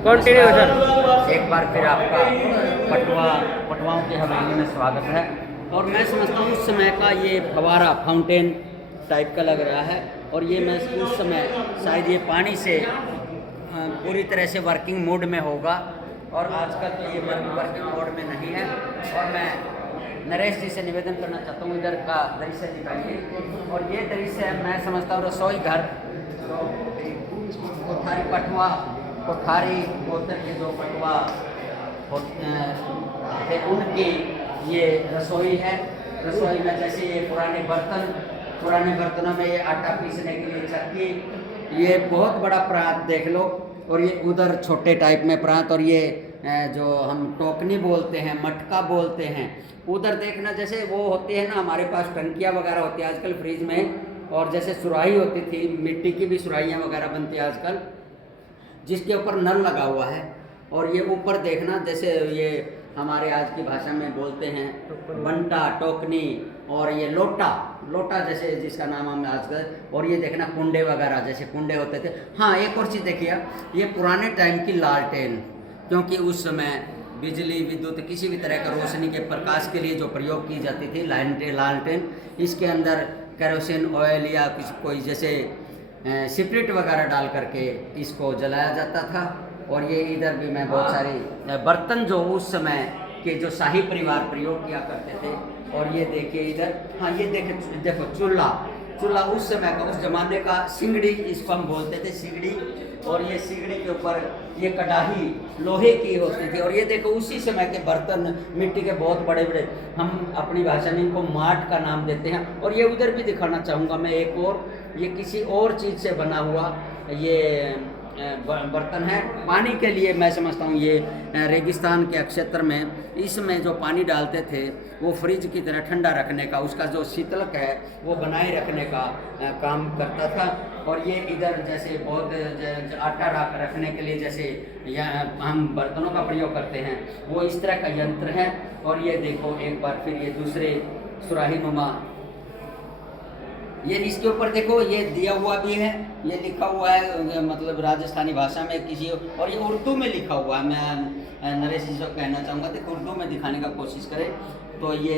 Continue sir. एक बार फिर आपका पटवाओं के हवेली में स्वागत है। और मैं समझता हूँ उस समय का ये फवारा फाउंटेन टाइप का लग रहा है। और ये मैं उस समय शायद ये पानी से पूरी तरह से वर्किंग मोड में होगा, और आजकल तो ये वर्किंग मोड में नहीं है। और मैं नरेश जी से निवेदन करना चाहता हूँ, इधर का दृश्य दिखाइए। और ये दृश्य मैं समझता हूँ रसोई घर, कोठारी पटवा, कोठारी गोत्र के जो पटवा थे उनकी ये रसोई है। रसोई में जैसे ये पुराने बर्तनों में ये आटा पीसने के लिए चक्की, ये बहुत बड़ा प्रांत देख लो। और ये उधर छोटे टाइप में प्रांत, और ये जो हम टोकनी बोलते हैं, मटका बोलते हैं, उधर देखना जैसे वो होती है ना, हमारे पास टंकियाँ वगैरह होती है आजकल फ्रिज में, और जैसे सुराही होती थी, मिट्टी की भी सुराहियाँ वगैरह बनती है आजकल, जिसके ऊपर नल लगा हुआ है। और ये ऊपर देखना जैसे ये हमारे आज की भाषा में बोलते हैं बंटा, टोकनी, और ये लोटा जैसे जिसका नाम हम आजकल। और ये देखना कुंडे वगैरह, जैसे कुंडे होते थे। हाँ, एक और चीज़ देखिए, ये पुराने टाइम की लालटेन, क्योंकि उस समय बिजली विद्युत किसी भी तरह का रोशनी के प्रकाश के लिए जो प्रयोग की जाती थी लालटेन, इसके अंदर केरोसिन ऑयल या कोई जैसे सिपरेट वगैरह डाल करके इसको जलाया जाता था। और ये इधर भी मैं बहुत सारी बर्तन जो उस समय के जो शाही परिवार प्रयोग किया करते थे। और ये देखिए इधर, हाँ ये देखो चूल्हा उस समय का, उस जमाने का सिंगड़ी, इसको हम बोलते थे सिगड़ी। और ये सिगड़ी के ऊपर ये कढ़ाई लोहे की होती थी। और ये देखो उसी समय के बर्तन, मिट्टी के बहुत बड़े बड़े, हम अपनी भाषा में इनको माट का नाम देते हैं। और ये उधर भी दिखाना चाहूँगा मैं एक और, ये किसी और चीज़ से बना हुआ ये बर्तन है पानी के लिए। मैं समझता हूँ ये रेगिस्तान के क्षेत्र में इसमें जो पानी डालते थे वो फ्रिज की तरह ठंडा रखने का, उसका जो शीतलक है वो बनाए रखने का काम करता था। और ये इधर जैसे बहुत आटा रखने के लिए जैसे यहाँ हम बर्तनों का प्रयोग करते हैं, वो इस तरह का यंत्र है। और ये देखो एक बार फिर ये दूसरे सुराही नुमा, ये इसके ऊपर देखो ये दिया हुआ भी है, ये लिखा हुआ है मतलब राजस्थानी भाषा में किसी, और ये उर्दू में लिखा हुआ है। मैं नरेश जी को कहना चाहूँगा कि उर्दू में दिखाने का कोशिश करें। तो ये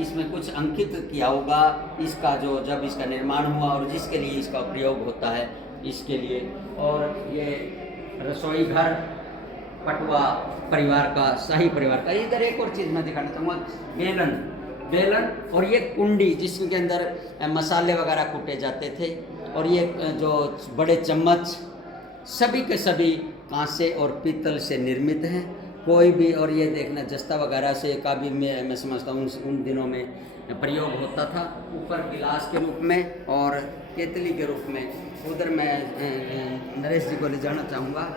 इसमें कुछ अंकित किया होगा इसका, जो जब इसका निर्माण हुआ और जिसके लिए इसका प्रयोग होता है इसके लिए। और ये रसोई घर पटवा परिवार का, शाही परिवार का। इधर एक और चीज़ मैं दिखाना चाहूँगा, बेलन और ये कुंडी जिसके अंदर मसाले वगैरह कूटे जाते थे। और ये जो बड़े चम्मच सभी के सभी कांसे और पीतल से निर्मित हैं कोई भी। और ये देखना जस्ता वगैरह से का भी मैं समझता हूँ उन दिनों में प्रयोग होता था, ऊपर गिलास के रूप में और केतली के रूप में। उधर मैं नरेश जी को ले जाना चाहूँगा,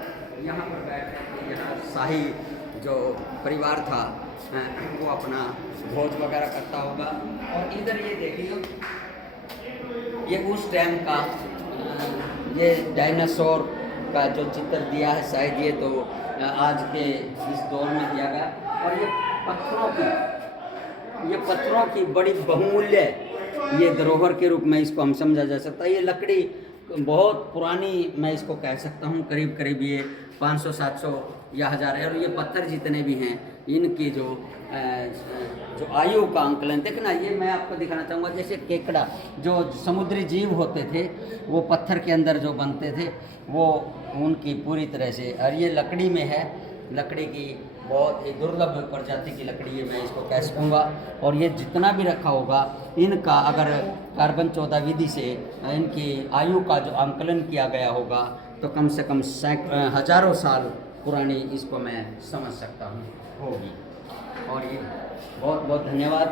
यहाँ पर बैठ यहाँ शाही जो परिवार था वो अपना भोज वगैरह करता होगा। और इधर ये देखिए, ये उस टाइम का ये डायनासोर का जो चित्र दिया है, शायद ये तो आज के इस दौर में दिया गया। और ये पत्थरों की बड़ी बहुमूल्य ये धरोहर के रूप में इसको हम समझा जा सकता है। ये लकड़ी बहुत पुरानी, मैं इसको कह सकता हूँ करीब करीब ये 500-700 या 1000 है। और ये पत्थर जितने भी हैं इनकी जो आयु का आंकलन देखना, ये मैं आपको दिखाना चाहूँगा। जैसे केकड़ा जो समुद्री जीव होते थे वो पत्थर के अंदर जो बनते थे वो उनकी पूरी तरह से, और ये लकड़ी में है, लकड़ी की बहुत ही दुर्लभ प्रजाति की लकड़ी है, मैं इसको कह सकूँगा। और ये जितना भी रखा होगा इनका अगर कार्बन 14 विधि से इनकी आयु का जो आंकलन किया गया होगा तो कम से कम हजारों साल पुरानी इसको मैं समझ सकता हूँ होगी। और ये बहुत बहुत धन्यवाद।